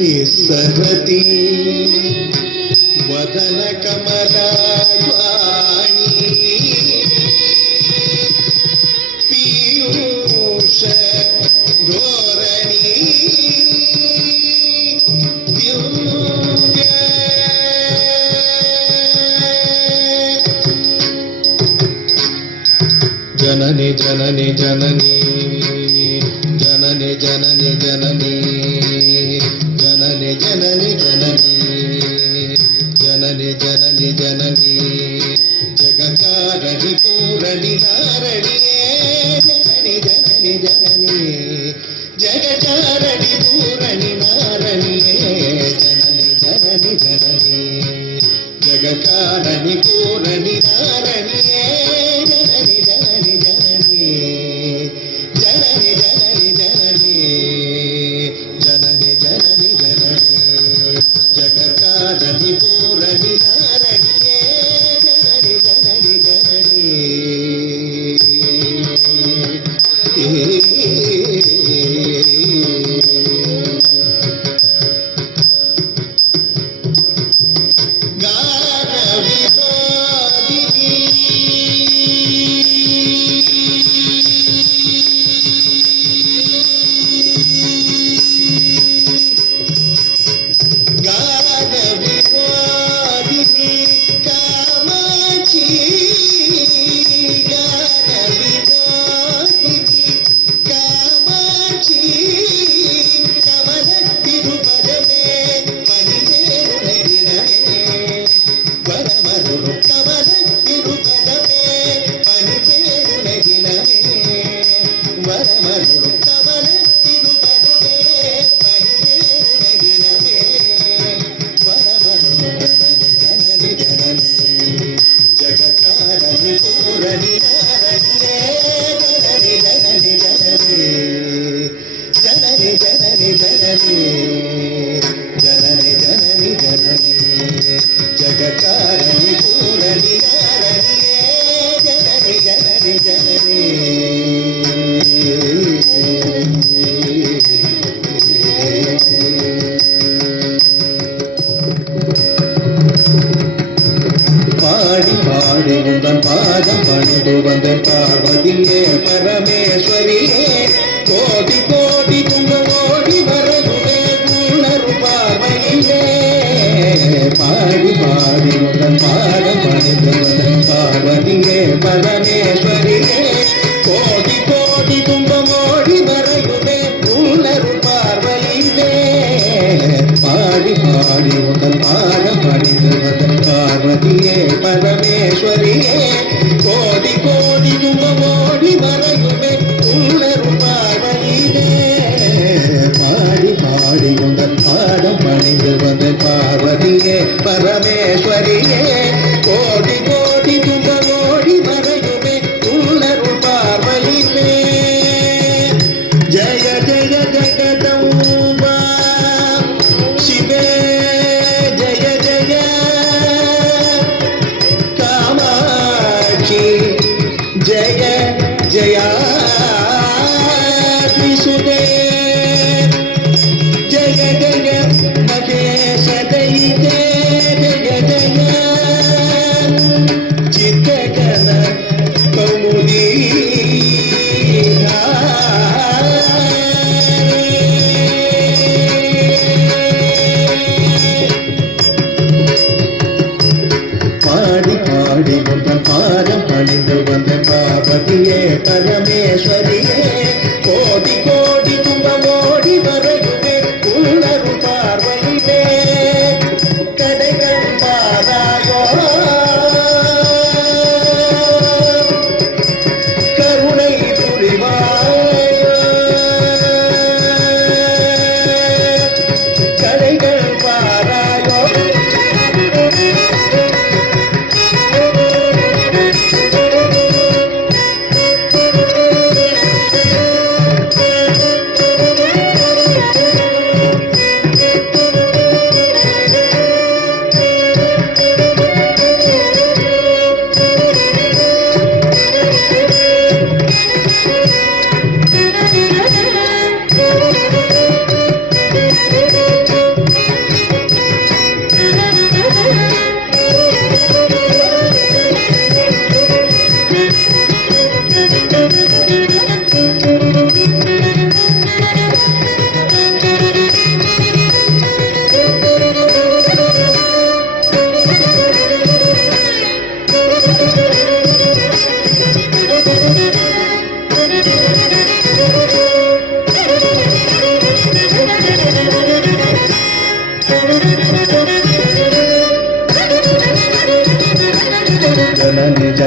ನಿಸ್ಸರತಿ ವದನ ಕಮಲವಾಣಿ ಪೀಯೂಷ ಧೋರಣಿ ಜನನಿ ಜನನಿ ಜನನಿ ಜನನಿ ಜನನಿ ಜನನಿ ಜನನಿ ಜನನಿ ಜನನಿ ಜನನಿ ಜನನಿ ಜನನಿ ಜಗಕಾರಣಿ ಪೂರಣಿ ನಾರಣಿಯೇ ಜನನಿ ಜನನಿ ಜನನಿ ಜಗಕಾರಣಿ ಪೂರಣಿ ನಾರಣಿಯೇ ಜನನಿ ಜನನಿ ಜನನಿ ಜಗಕಾರಣಿ ಪೂರಣಿ ನಾರಣಿಯೇ ಜನನಿ ಜನನಿ ಜನನಿ ಜನನಿ ಜನನಿ ಜನನಿ ಜನನಿ ಜನನಿ ಜನನಿ ಜಗಕಾರಣಿ ಪೂರಣಿ ನಾರಣಿಯೇ ಜನನಿ ಜನನಿ ಜನನಿ ಜಗಕಾರಣಿ ಪೂರಣಿ ನಾರಣಿಯೇ ಜನನಿ ಜನನಿ ಜನನಿ ಜನನಿ ಜನನಿ ಜನನಿ ಜನನಿ ಜನನಿ ಜನನಿ ಜಗಕಾರಣಿ ಪೂರಣಿ ನಾರಣಿಯೇ ಜನನಿ ಜನನಿ ಜನನಿ பாடி பாடி உந்தன் பாதம் பணிந்து வந்த பார்வதியே பரமேஸ்வரியே கோடி கோடி துன்பம் ஓடி வரகுமே உணர்வு பார்வையிலே பாடி பாடி உந்தன் பாதம் பணிந்து வந்த பார்வதியே பரமேஸ்வரியே கோடி கோடி துன்பம் ஓடி வரகுமே உணர்வு பார்வையிலே பாடி பாடி உந்தன் பாதம் பணிந்து வந்த பார்வதியே பரமேஸ்வரியே கோடி கோடி துன்பமோடி மறையுமே உணரும் பார்வையிலே பாடி பாடி உங்கள் பாடம் பணிந்து வந்த பார்வதியே பரமேஸ்வரியே கோடி கோடி துன்பமோடி மறையுமே உணரும் பார்வையிலே ஜய ஜய ஜகதம்பா சிவே ஜய ஜய जय जया त्रिसुते जय जय महेश दैते जय जय चित्तकन कौमुदी பாடி பாடி உங்கள் பாதம் பணிந்து வந்த பார்வதியே பரமேஸ்வரியே கோடி கோடி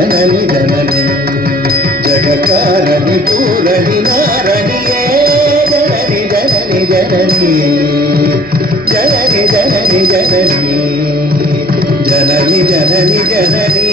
ಜನನಿ ಜನನಿ ಜಗಕಾರಣಿ ಪೂರಣಿ ನಾರಣಿಯೇ ಜನನಿ ಜನನಿ ಜನನಿ ಜನನಿ ಜನನಿ ಜನನಿ ಜನನಿ ಜನನಿ ಜನನಿ